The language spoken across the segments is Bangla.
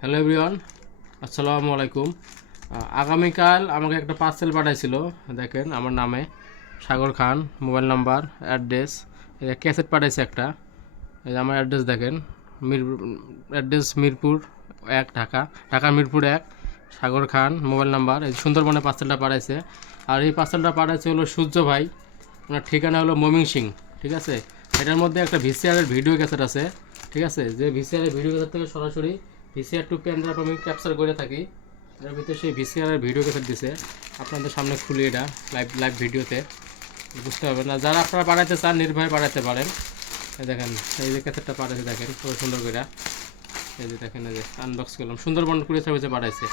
হ্যালো এভরিওয়ান আসসালামু আলাইকুম। আগামীকাল আমাকে একটা পার্সেল পাঠাইছিল, দেখেন আমার নামে। Sagar Khan, mobile number address cassette পাঠাইছে একটা। এই আমার অ্যাড্রেস দেখেন, মির অ্যাড্রেস মিরপুর এক, ঢাকা ঢাকা মিরপুর এক, সাগর খান, মোবাইল নাম্বার, এই সুন্দরবনে পার্সেলটা পাঠাইছে। আর এই পার্সেলটা পাঠাইছে হলো সূর্য ভাই, ওনার ঠিকানা হলো মমিং সিং ঠিক আছে? এটার মধ্যে একটা ভিসিআরের ভিডিও ক্যাসেট আছে, ঠিক আছে? যে ভিসিআরের ভিডিও ক্যাসেট থেকে সরাসরি ভিসিআর টু পেন ড্রাইভ আমি ক্যাপচার করে থাকি। এর ভিতরে সেই ভিসিআরের ভিডিও ক্যাসেট দিছে। আপনাদের সামনে খুলি এটা লাইভ লাইভ ভিডিওতে বুঝতে হবে না। যারা আপনারা পাঠাতে চান, নির্ভয়ে পাঠাতে পারেন। এই দেখেন, এই যে ক্যাসেটটা পাঠাইছে দেখেন খুব সুন্দর করে। এই যে দেখেন, এই যে আনবক্স করলাম। সুন্দরবন কুড়ি সার্ভিসে পাঠাইছে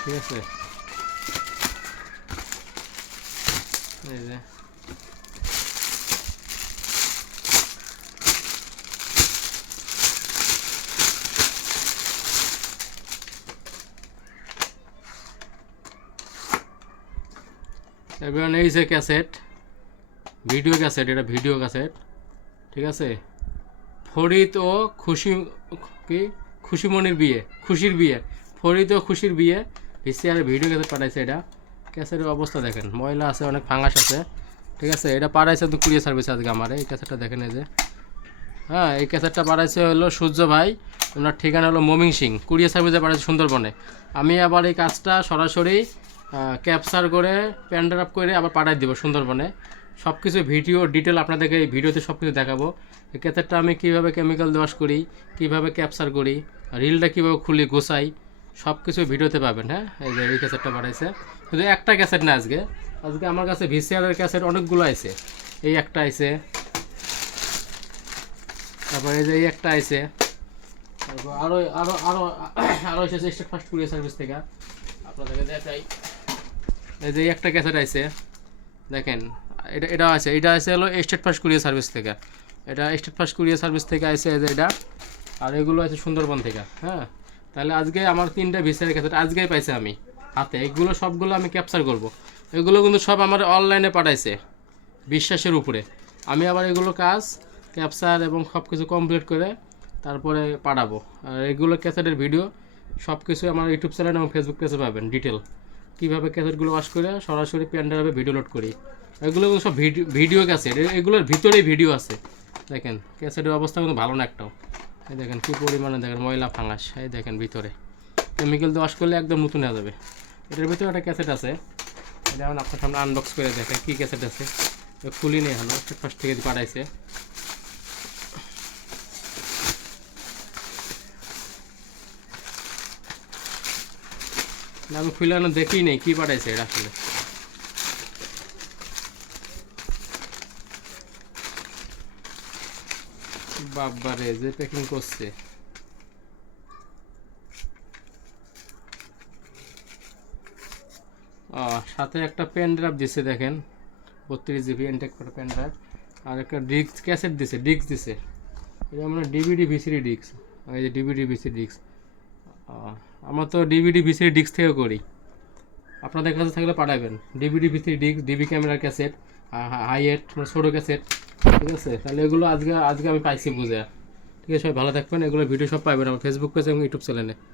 ঠিক আছে? এই যে এবার এই যে ক্যাসেট, ভিডিও ক্যাসেট, এটা ভিডিও ক্যাসেট, ঠিক আছে? ফরিদ ও খুশি, কি? খুশিমণির বিয়ে, খুশির বিয়ে, ফরিদ ও খুশির বিয়ে, ভিসিআর ভিডিও ক্যাসেট পাঠাইছে এটা। ক্যাসেটের অবস্থা দেখেন, ময়লা আছে, অনেক ফাঙ্গাস আছে, ঠিক আছে? এটা পাঠাইছে তো কুরিয়ার সার্ভিস আজকে আমার, এই ক্যাসেটটা দেখেন এই যে। হ্যাঁ এই ক্যাসেটটা পাঠাইছে হলো সূর্য ভাই, ওনার ঠিকানা হলো মমিং সিং, কুরিয়ার সার্ভিসে পাঠাইছে সুন্দরবনে। আমি আবার এই কাজটা সরাসরি ক্যাপচার করে প্যান্ডার করে আবার পাঠাই দিব সুন্দরবনে। সব কিছু ভিডিও ডিটেল আপনাদেরকে এই ভিডিওতে সব কিছু দেখাবো ক্যাসেটটা আমি কীভাবে কেমিক্যাল ওয়াশ করি, কীভাবে ক্যাপচার করি রিলটা কীভাবে খুলি, গোছাই সব কিছু ভিডিওতে পাবেন হ্যাঁ? এই যে এই ক্যাসেটটা পাঠাইছে শুধু একটা ক্যাসেট না আজকে। আজকে আমার কাছে ভিসিআরের ক্যাসেট অনেকগুলো আছে এই একটা আছে তারপর এই যে এই একটা আছে তারপর আরও আরও আরও আরও এসেছে স্টেট ফার্স্ট কুরিয়ার সার্ভিস থেকে। আপনাদেরকে দেখাই। এই যে একটা ক্যাসেট আছে দেখেন, এটা এটা আছে এটা আছে হলো স্টেট ফার্স্ট কুরিয়ার সার্ভিস থেকে। এটা স্টেট ফার্স্ট কুরিয়ার সার্ভিস থেকে আছে যে এটা, আর এগুলো আছে সুন্দরবন থেকে হ্যাঁ? তাহলে আজকে আমার তিনটা ভিসার ক্যাসেট আজকেই পাইছে আমি, হাতে। এগুলো সবগুলো আমি ক্যাপচার করব। এগুলো কিন্তু সব আমার অনলাইনে পাঠাইছে, বিশ্বাসের উপরে। আমি আবার এগুলো কাজ ক্যাপচার এবং সব কিছু কমপ্লিট করে তারপরে পাঠাবো। আর এগুলো ক্যাসেটের ভিডিও সব কিছু আমার ইউটিউব চ্যানেল এবং ফেসবুক পেজে পাবেন ডিটেল কীভাবে ক্যাসেটগুলো ওয়াশ করে সরাসরি প্যান্ডারে ভিডিও লোড করি। এগুলো সব ভিডিও ভিডিও ক্যাসেট এগুলোর ভিতরেই ভিডিও আছে। দেখেন, ক্যাসেটের অবস্থা কিন্তু ভালো না একটাও। এই দেখেন কী পরিমাণে দেখেন ময়লা ফাঙ্গাস, এই দেখেন ভিতরে। কেমিক্যাল দিয়ে ওয়াশ করলে একদম নতুন হয়ে যাবে। এটার ভিতরে একটা ক্যাসেট আছে। এটা এখন আপনার সামনে আনবক্স করে দেখেন কী ক্যাসেট আছে। এটা খুলিনি এখনও ফার্স্ট থেকে পাঠাইছে। আমি খুলানো দেখি নেই, কি পাঠাইছে এটা আসলে বাবারে যে প্যাকিং করছে। সাথে একটা পেন ড্রাইভ দিছে, দেখেন। বত্রিশ জিবি এনটেক পেন ড্রাইভ আর একটা ডিস্ক ক্যাসেট দিছে ডিস্ক দিছে। এটা মানে ডিভিডি ভিসিডি ডিস্ক এই যে ডিভিডি ভিসিডি ডিস্ক আমরা তো ডিভিডি ভিসিডি ডিস্ক থেকে করি। আপনাদের কাছে থাকলে পাঠাবেন। ডিভিডি ভিসিডি ডিস্ক ডিবি ক্যামেরার ক্যাসেট হাই এট মানে ছোটো ক্যাসেট ঠিক আছে? তাহলে এগুলো আজকে আজকে আমি পাইছি বুঝে। ঠিক আছে, সবাই ভালো থাকবেন। এগুলো ভিডিও সব পাবেন আমার ফেসবুক পেজ এবং ইউটিউব চ্যানেলে